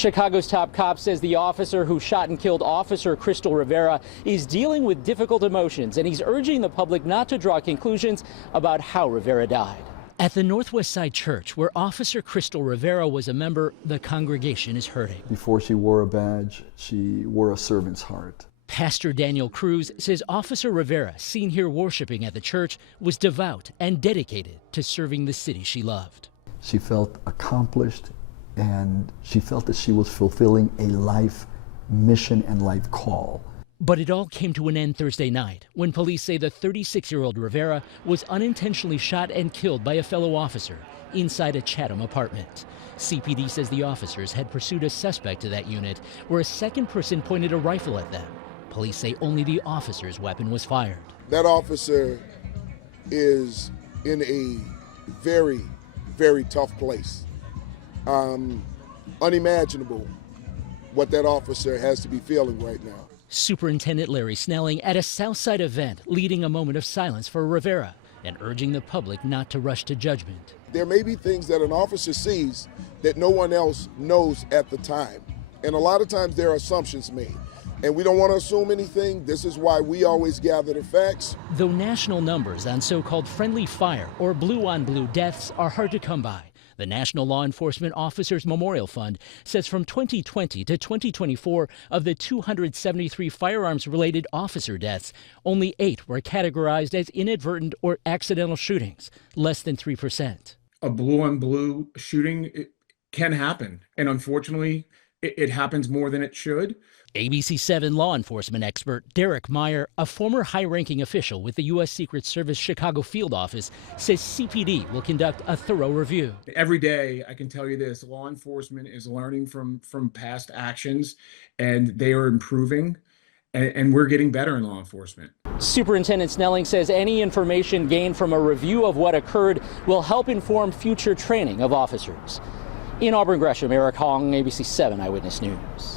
Chicago's top cop says the officer who shot and killed Officer Krystal Rivera is dealing with difficult emotions, and he's urging the public not to draw conclusions about how Rivera died. At the Northwest Side Church, where Officer Krystal Rivera was a member, the congregation is hurting. Before she wore a badge, she wore a servant's heart. Pastor Daniel Cruz says Officer Rivera, seen here worshiping at the church, was devout and dedicated to serving the city she loved. She felt accomplished, and she felt that she was fulfilling a life mission and life call. But it all came to an end Thursday night when police say the 36-year-old Rivera was unintentionally shot and killed by a fellow officer inside a Chatham apartment. CPD says the officers had pursued a suspect to that unit where a second person pointed a rifle at them. Police say only the officer's weapon was fired. That officer is in a very, very tough place. Unimaginable what that officer has to be feeling right now. Superintendent Larry Snelling at a Southside event leading a moment of silence for Rivera and urging the public not to rush to judgment. There may be things that an officer sees that no one else knows at the time. And a lot of times there are assumptions made. And we don't want to assume anything. This is why we always gather the facts. Though national numbers on so-called friendly fire or blue-on-blue deaths are hard to come by, the National Law Enforcement Officers Memorial Fund says from 2020 to 2024, of the 273 firearms-related officer deaths, only 8 were categorized as inadvertent or accidental shootings, less than 3%. A blue-on-blue shooting can happen, and unfortunately, it happens more than it should. ABC 7 law enforcement expert Derek Meyer, a former high-ranking official with the U.S. Secret Service Chicago field office, says CPD will conduct a thorough review. Every day, I can tell you this, law enforcement is learning from past actions, and they are improving, and we're getting better in law enforcement. Superintendent Snelling says any information gained from a review of what occurred will help inform future training of officers. In Auburn Gresham, Eric Hong, ABC 7 Eyewitness News.